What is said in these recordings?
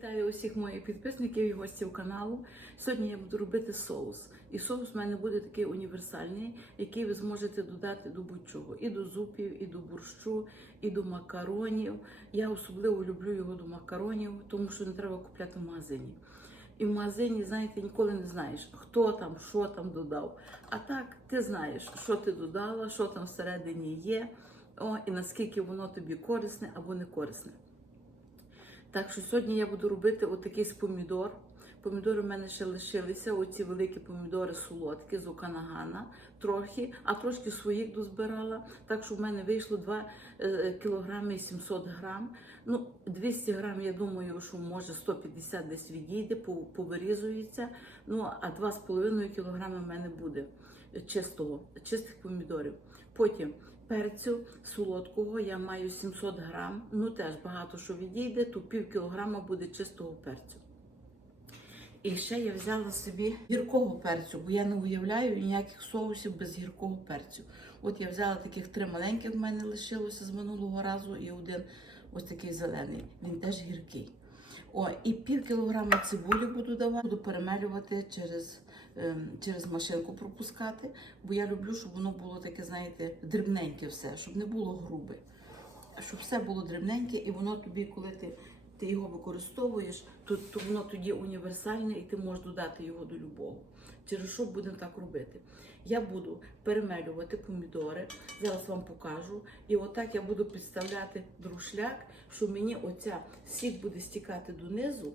Вітаю усіх моїх підписників і гостів каналу. Сьогодні я буду робити соус. І соус в мене буде такий універсальний, який ви зможете додати до будь-чого. І до зупів, і до борщу, і до макаронів. Я особливо люблю його до макаронів, тому що не треба купляти в магазині. І в магазині, знаєте, ніколи не знаєш, хто там, що там додав. А так, ти знаєш, що ти додала, що там всередині є, і наскільки воно тобі корисне або не корисне. Так що сьогодні я буду робити отакий помідор. Помідори в мене ще лишилися, оці великі помідори солодкі з Оканагана, трохи, а трошки своїх дозбирала. Так що в мене вийшло 2 кілограми і 700 грам. Ну, 200 грам, я думаю, що може 150 десь відійде, повирізується. Ну, а 2,5 кілограми в мене буде чистих помідорів. Потім перцю солодкого я маю 700 грам, ну теж багато що відійде, то пів кілограма буде чистого перцю. І ще я взяла собі гіркого перцю, бо я не уявляю ніяких соусів без гіркого перцю. От я взяла таких 3 маленьких, в мене лишилося з минулого разу, і один ось такий зелений, він теж гіркий. І пів кілограма цибулі буду давати, буду перемелювати через машинку пропускати, бо я люблю, щоб воно було таке, знаєте, дрібненьке все, щоб не було грубе. Щоб все було дрібненьке, і воно тобі, коли ти його використовуєш, то воно тоді універсальне, і ти можеш додати його до любого. Через що будемо так робити? Я буду перемелювати помідори, зараз вам покажу, і отак я буду підставляти друшляк, що мені оця сік буде стікати донизу,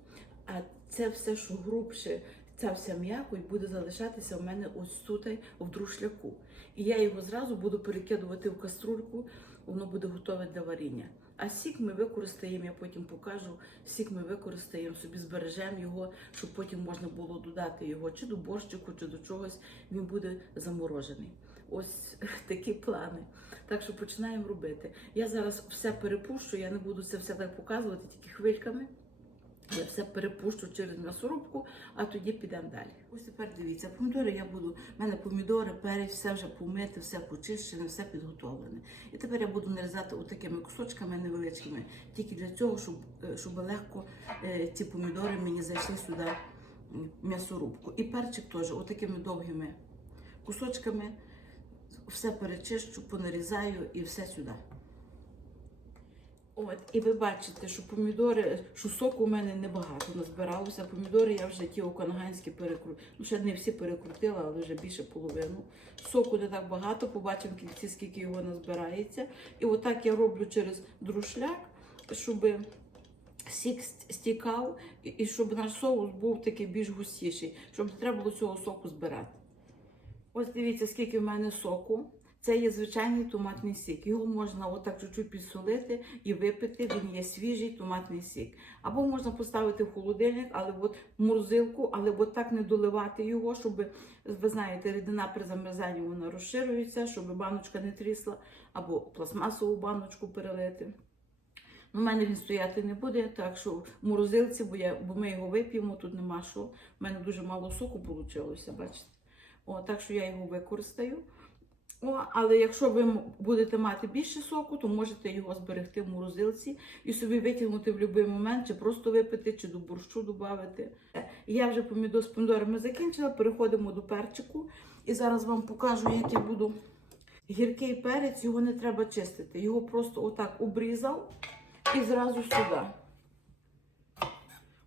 а це все, що грубше, ця вся м'якоть буде залишатися в мене ось тут, в друшляку. І я його зразу буду перекидувати в каструльку, воно буде готове для варіння. А сік ми використаємо, я потім покажу, сік ми використаємо, собі збережемо його, щоб потім можна було додати його чи до борщику, чи до чогось, він буде заморожений. Ось такі плани. Так що починаємо робити. Я зараз все перепущу, я не буду це все так показувати, тільки хвильками. Я все перепущу через м'ясорубку, а тоді підемо далі. Ось тепер дивіться, помідори я буду, в мене помідори, перець, все вже помите, все почищене, все підготовлене. І тепер я буду нарізати отакими кусочками невеличкими, тільки для цього, щоб легко ці помідори мені зайшли сюди в м'ясорубку. І перчик теж отакими довгими кусочками, все перечищу, понарізаю і все сюди. І ви бачите, що помідори, що соку у мене небагато назбиралося. Помідори я вже ті оканаганські перекрутила. Ну, ще не всі перекрутила, але вже більше половину. Соку не так багато, побачимо в кінці, скільки його назбирається. І отак я роблю через друшляк, щоб сік стікав і щоб наш соус був такий більш густіший, щоб не треба було цього соку збирати. Ось дивіться, скільки в мене соку. Це є звичайний томатний сік. Його можна отак чуть-чуть підсолити і випити, він є свіжий томатний сік. Або можна поставити в холодильник, але от в морозилку, але от так не доливати його, щоб, ви знаєте, рідина при замерзанні вона розширюється, щоб баночка не трісла, або пластмасову баночку перелити. У мене він стояти не буде, так що в морозилці, бо ми його вип'ємо, тут нема що. У мене дуже мало соку вийшло, бачите. Так що я його використаю. Але якщо ви будете мати більше соку, то можете його зберегти в морозилці і собі витягнути в будь-який момент, чи просто випити, чи до борщу додати. Я вже з помідорами закінчила, переходимо до перчику. І зараз вам покажу, як я буду гіркий перець, його не треба чистити. Його просто отак обрізав і зразу сюди.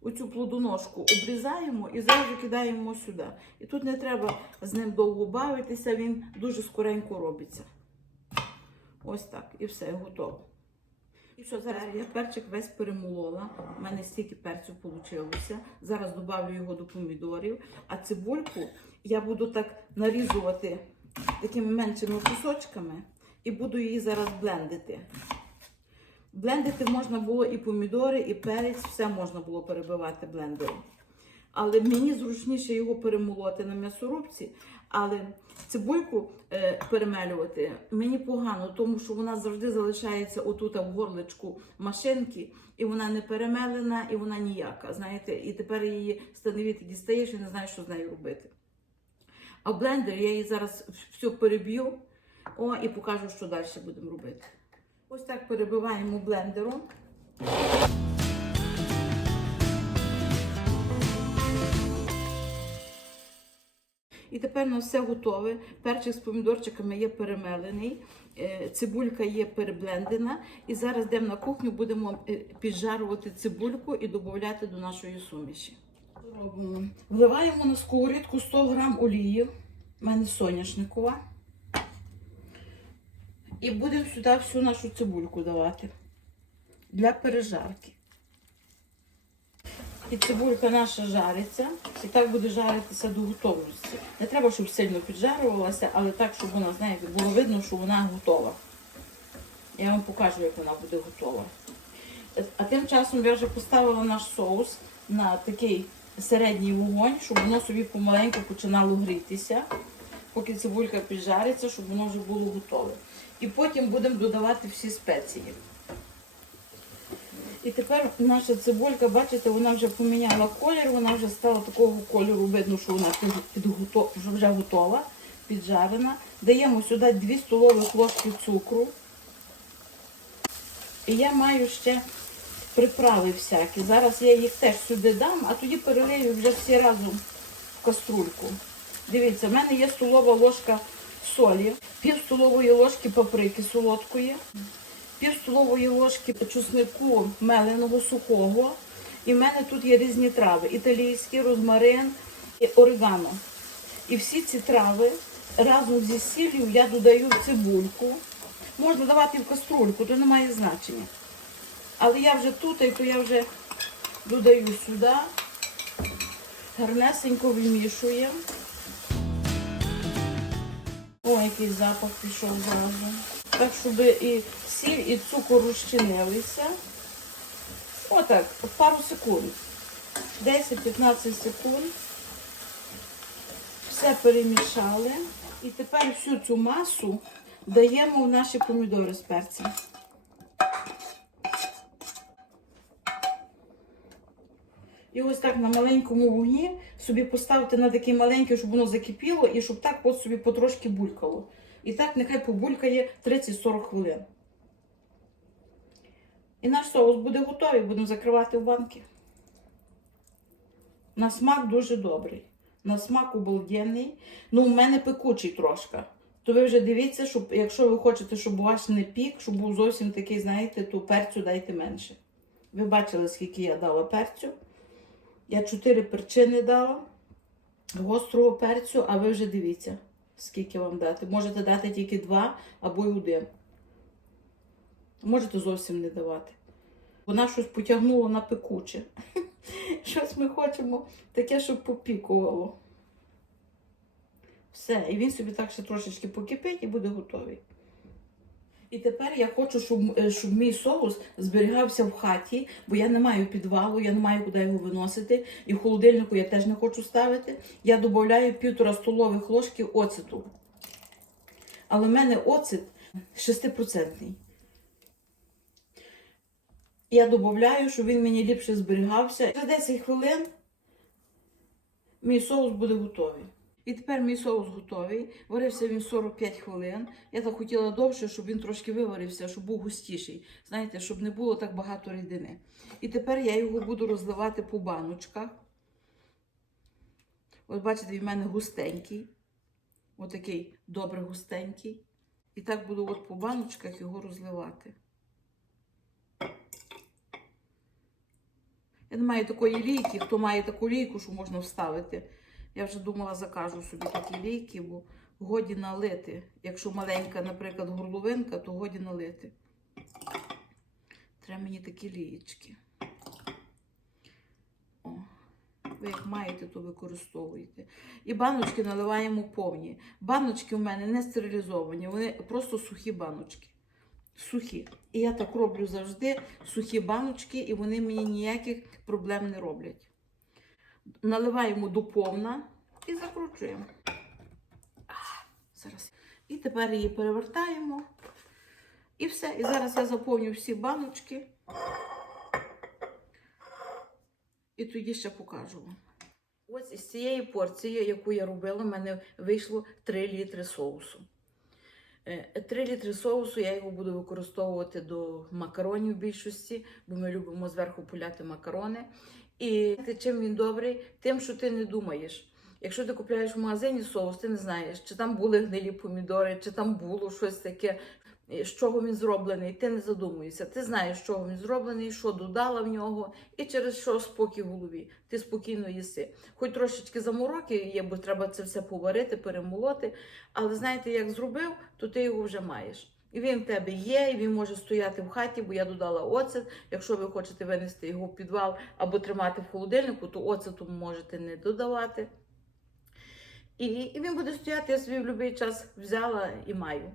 Оцю плодоножку обрізаємо і зразу кидаємо сюди. І тут не треба з ним довго бавитися, він дуже скоренько робиться. Ось так, і все, готово. І що, зараз я перчик весь перемолола, у мене стільки перцю вийшло. Зараз додавлю його до помідорів, а цибульку я буду так нарізувати такими меншими кусочками і буду її зараз блендити. Блендити можна було і помідори, і перець, все можна було перебивати блендером. Але мені зручніше його перемолоти на м'ясорубці, але цибульку перемелювати мені погано, тому що вона завжди залишається отут в горличку машинки, і вона не перемелена, і вона ніяка, знаєте, і тепер її становити дістаєш і не знаєш, що з нею робити. А в блендері я її зараз все переб'ю, і покажу, що далі будемо робити. Ось так перебиваємо блендером. І тепер у нас все готове. Перчик з помідорчиками є перемелений, цибулька є переблендена. І зараз йдемо на кухню, будемо піджарувати цибульку і додати до нашої суміші. Робимо. Вливаємо на сковорідку 100 г олії, у мене соняшникова. І будемо сюди всю нашу цибульку давати для пережарки. І цибулька наша жариться, і так буде жаритися до готовності. Не треба, щоб сильно піджарювалася, але так, щоб вона, знаєте, було видно, що вона готова. Я вам покажу, як вона буде готова. А тим часом я вже поставила наш соус на такий середній вогонь, щоб воно собі помаленьку починало грітися, поки цибулька піджариться, щоб воно вже було готове. І потім будемо додавати всі спеції. І тепер наша цибулька, бачите, вона вже поміняла колір, вона вже стала такого кольору, видно, що вона вже готова, піджарена. Даємо сюди 2 столових ложки цукру. І я маю ще приправи всякі. Зараз я їх теж сюди дам, а тоді перелию вже всі разом в каструльку. Дивіться, в мене є столова ложка солі, пів столової ложки паприки солодкої, пів столової ложки чеснику меленого сухого. І в мене тут є різні трави: італійський, розмарин і орегано. І всі ці трави разом зі сіллю я додаю в цибульку. Можна давати в каструльку, то не має значення. Але я вже тут, і то я вже додаю сюди, гарнесенько вимішуємо. О, який запах пішов зразу. Так, щоб і сіль, і цукор розчинилися. Отак, пару секунд. 10-15 секунд. Все перемішали. І тепер всю цю масу даємо в наші помідори з перцем. І ось так на маленькому вогні собі поставити на такий маленький, щоб воно закипіло, і щоб так от собі потрошки булькало. І так нехай побулькає 30-40 хвилин. І наш соус буде готовий, будемо закривати в банки. На смак дуже добрий. На смак обалденний. Ну, у мене пекучий трошки. То ви вже дивіться, щоб, якщо ви хочете, щоб ваш не пік, щоб був зовсім такий, знаєте, то перцю дайте менше. Ви бачили, скільки я дала перцю. Я 4 перчини дала гострого перцю, а ви вже дивіться, скільки вам дати. Можете дати тільки 2 або й 1. Можете зовсім не давати. Вона щось потягнула на пекуче. Щось ми хочемо таке, щоб попікувало. Все, і він собі так ще трошечки покипить і буде готовий. І тепер я хочу, щоб мій соус зберігався в хаті, бо я не маю підвалу, я не маю куди його виносити. І в холодильнику я теж не хочу ставити. Я додаю 1,5 столових ложки оцету. Але в мене оцет 6%. Я додаю, щоб він мені ліпше зберігався. За 10 хвилин мій соус буде готовий. І тепер мій соус готовий. Варився він 45 хвилин. Я так хотіла довше, щоб він трошки виварився, щоб був густіший. Знаєте, щоб не було так багато рідини. І тепер я його буду розливати по баночках. От бачите, він в мене густенький. Отакий добре густенький. І так буду от по баночках його розливати. Я не маю такої лійки. Хто має таку лійку, що можна вставити. Я вже думала, закажу собі такі лійки, бо годі налити. Якщо маленька, наприклад, горловинка, то годі налити. Треба мені такі лієчки. О, ви як маєте, то використовуєте. І баночки наливаємо повні. Баночки у мене не стерилізовані, вони просто сухі баночки. Сухі. І я так роблю завжди, сухі баночки, і вони мені ніяких проблем не роблять. Наливаємо до повна і закручуємо. Зараз. І тепер її перевертаємо. І все. І зараз я заповню всі баночки. І тоді ще покажу вам. Ось із цієї порції, яку я робила, в мене вийшло 3 літри соусу. 3 літри соусу, я його буду використовувати до макаронів в більшості, бо ми любимо зверху поляти макарони. І чим він добрий? Тим, що ти не думаєш, Якщо ти купляєш в магазині соус, ти не знаєш, чи там були гнилі помідори, чи там було щось таке, з чого він зроблений, ти не задумуєшся. Ти знаєш, з чого він зроблений, що додала в нього, і через що спокій в голові. Ти спокійно їси. Хоч трошечки замороки є, бо треба це все поварити, перемолоти, але знаєте, як зробив, то ти його вже маєш. І він в тебе є, і він може стояти в хаті, бо я додала оцет. Якщо ви хочете винести його в підвал або тримати в холодильнику, то оцету можете не додавати. І він буде стояти, я собі в будь-який час взяла і маю.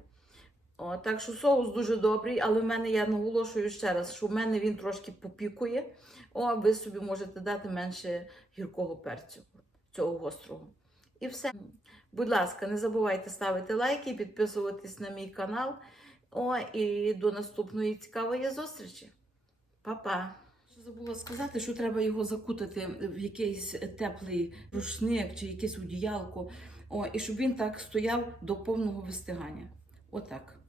Так що соус дуже добрий, але в мене, я наголошую ще раз, що в мене він трошки попікує. Ви собі можете дати менше гіркого перцю, цього гострого. І все. Будь ласка, не забувайте ставити лайки, підписуватись на мій канал. І до наступної цікавої зустрічі. Па-па! Забула сказати, що треба його закутати в якийсь теплий рушник чи якесь одіялко, і щоб він так стояв до повного вистигання. Отак.